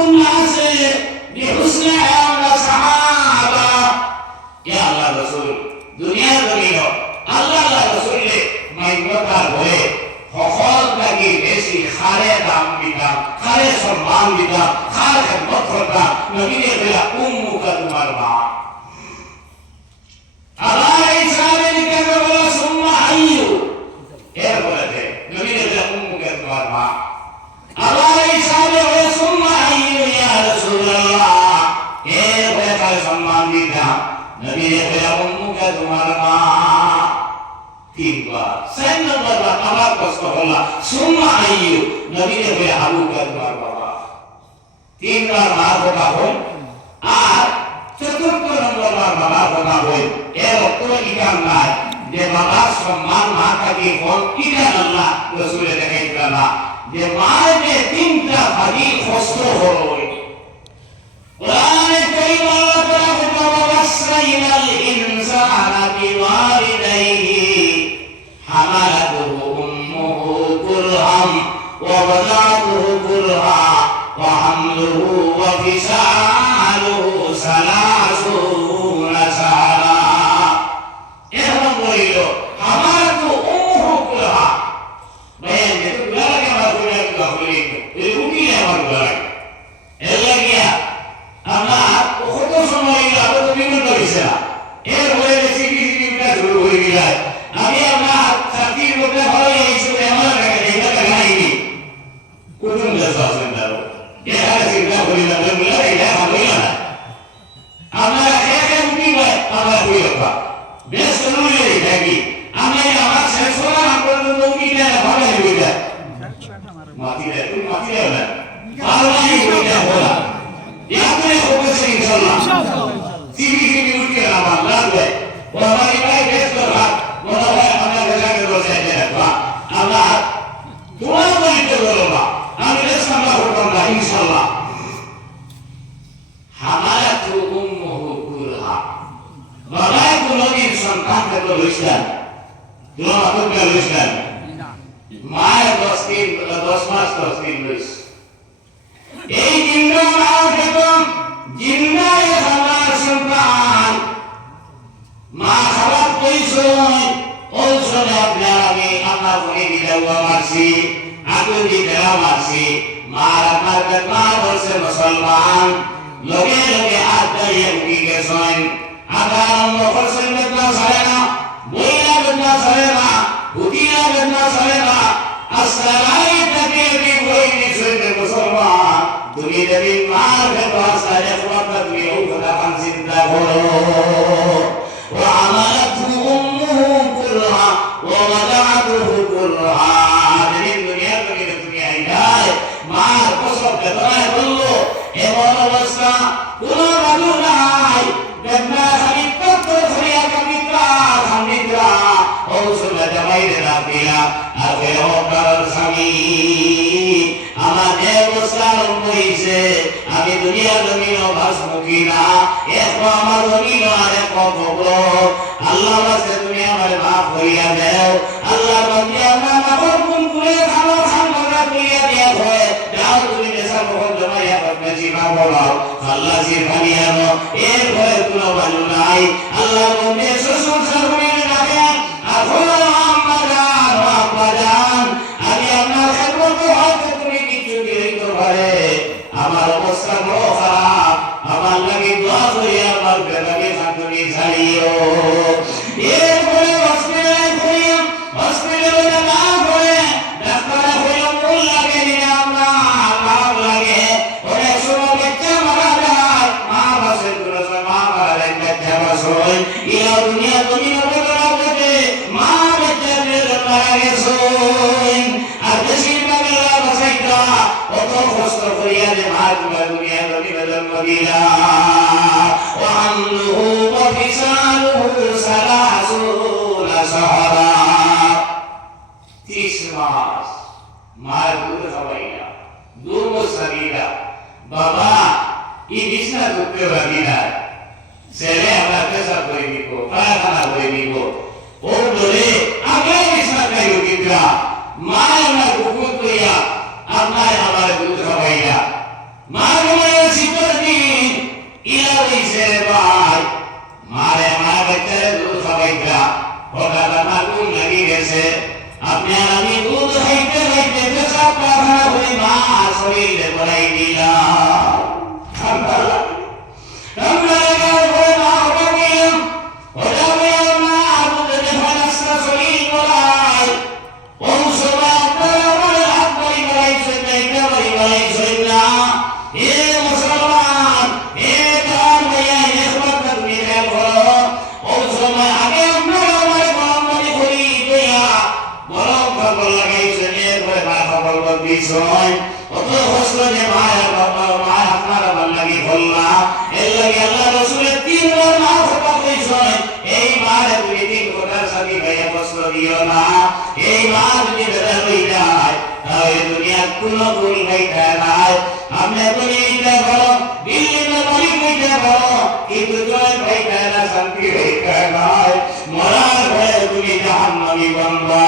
الناس بحسن وصحابة يا الله رسول দুনিয়া জমিন আল্লাহ রসুলে মাইনতার হয়ে সকল লাগি বেশি খারে দাম দিতাম খারে সম্মান দিতাম খার খেদমত করতাম নবীনের বেলা উম্মুকা তোমার মা আল্লাহ ইসলামে লিখে বলা সুম্মা আইয়ু এর বলেছে নবীনের বেলা উম্মুকা তোমার মা আল্লাহ ইসলামে বলে সুম্মা আইয়ু ইয়া রাসূলুল্লাহ এর বলে খারে সম্মান দিতাম নবীনের বেলা উম্মুকা তোমার মা তিনবার চার নম্বর আমার প্রশ্ন হল সুম্মা আইয়ু নবীনের বেলা আবু বকর তোমার বাবা তিনবার মার কথা হল আর চতুর্থ নম্বর বাবার কথা হল এর অর্থ ইকাম নাই যে বাবার সম্মান মা কাকে হল ইকাম আল্লাহ রাসূলে দেখাইছিল না যে মায়ের যে তিনটা ভাগী কষ্ট হল কোরআনে কারীম আল্লাহ তাআলা বলেন ওয়াসাইনাল ইনসানা বিওয়ালিদাইহি হামালাতুহু উম্মুহু কুরহাম ওয়া ওয়াদাতুহু কুরহা ওয়া হামলুহু ওয়া ফিসালুহু সালাসুনা সারা এরকম বলিল হামালাতু উম্মুহু কুরহা বলেন যে কুরহাকে আমার কুরহাকে বলিল এই রুটি আমার কুরহাকে এলাগিয়া আমার কত সময় আরো তুমি মন কইছে এর হয়ে বেশি কিছুটা শুরু হয়ে গেল আমি আমার সাথীর মধ্যে ভালো হইছে আমার কাছে এটা লাগাইনি কোন দেশে আছেন দাও এটা চিন্তা করি না বলে এটা হবে না আমরা একা উঠি ভাই আমরা হই না বেশ শুনুলে দেখি আমি আমার শেষ হওয়ার আগ পর্যন্ত উঠিটা ভালো হয়ে যায় মাটিতে তুই মাটিতে না ভালো হয়ে হলা यात्रे होके से इंशाल्लाह सीधी सीधी उठ के आवाज ला दे वो हमारी भाई बेस कर रहा बोला भाई हमें भेजा के रोज ऐसे रखवा अल्लाह तुम्हारा बोली तो बोलूंगा हम इस समय होगा इंशाल्लाह हमारा तो उम्मुहु कुरहा बाबाई कुलोनी संतान के तो लुस्तान तुम आपको क्या लुस्तान माय 10 मास 10 दिन लुस এই জিন্না মাও খেতাম জিন্নায় আমার সন্তান মা খারাপ কইছো ওই সময় আপনার আমি আমার বই দিলেও মারছি আগুন দিলেও মারছি মার আমার বেদনা বলছে মুসলমান লগে লগে হাত দাঁড়িয়ে উঠি গেছেন আবার অন্য করছেন বেদনা ছাড়ে না বইলা বেদনা ছাড়ে না হুদিয়া বেদনা ছাড়ে না আসসালাই তাকে বই নিছেন মুসলমান তুমি যদি মার ভেতর সারে তোমাকে তুমি ও কথা কান চিন্তা করো ওয়া আমালাতু উম্মুহু কুরহা ওয়া ওয়াদাতুহু কুরহা যদি তুমি আইডাই মার প্রসব বেদনায় বললো এমন অবস্থা কোনো বাধা নাই বেদনা খালি কত ধরিয়া কবিতা খানিদ্রা ঔষধ জামাইরে না দিলা আর বেও কার স্বামী আমার যে অবস্থা হইছে আমি দুনিয়া জমিন ভাসমুখী না এক আমার জমিন আর এক কবর আল্লাহ বাসে তুমি আমার মাফ করিয়া দাও আল্লাহ বাকি আমার মাফ কোন করে খালো খান বাগা করিয়া দেয়া হয় যাও তুমি নেশা মোহন জমাইয়া করবে জীবা বলাও আল্লাহ জিরবানিয়ানো এর ভয়ে কোনো ভালো নাই আল্লাহ বন্ধে শ্বশুর শাশুড়ি রাখেন আর হলো আমাদান আব্বাজান আমি আপনার খেদমত হয়তো তুমি কিছু দিতে পারে আমার অবস্থা বড় খারাপ আমার লাগি দোয়া করিয়া আমার বেটাকে শান্তনি ছাড়িও এরপরে হসপিটালে করিয়া হসপিটালে না করে ডাক্তারে হইল মূল লাগে না লাভ লাগে অনেক সময় বাচ্চা মারা যায় মা বাসের দূরে মা মারা যায় বাচ্চা বাসয় ইয়া দুনিয়া তুমি অবদান করতে মা বাচ্চা মারা গেছে আর বেশিরভাগ বাসাইটা অত কষ্ট করিয়া যে মা দুনিয়া তুমি জন্ম দিলা ওয়া হামলুহু ওয়া ফিসালুহু সালাসুনা শাহরা 30 মাস মার দুধ খাওয়াইয়া দুধ সারিয়া বাবা এই বিছনা করতে পারি না ছেলে আমরা পেশাব করে দিব পায়খানা করে দিব ও বলে আগে বিছনা খাইও কিনা মা আমার কুকুর কইয়া আপনার আমার দুধ খাওয়াইয়া মা শরীরে বলাই দিলাম ঠান্ডা লাগে ঠান্ডা লাগার পরে মা ওটা গেলাম ওটা গেলাম না আপনাদের যখন আসতে শরীর বলাই ও সময় আপনারা আমার হাত বাড়ি বাড়াইছেন না এটা বাড়ি বাড়াইছেন না এ মুসলমান এ গান ভাইয়া নেশবাদ তুমি দেখো ও সময় আগে আমরা আমার মোহাম্মদী করি দিয়া গরম খবর লাগাইছেন এরপরে মা খবর দিয়েছেন অত কষ্ট যে মায়ের বাবা মা আপনার আমার লাগি বললা এর লাগে আল্লাহ রসুলের 3 বার মা খবর দিয়েছেন এই মারে তুমি 3 কোটার সাথে ভাইয়া কষ্ট দিও না এই মা যদি বেড়া হয়ে যায় তাহলে দুনিয়ার কোনো ভুল হইতে নাই আপনি দুনিয়াতে বলো দিল্লিতে মালিক হইতে পারো কিন্তু জয় হইতে না শান্তি হইতে নাই মরার ভয়ে তুমি জাহান্নামী বান্দা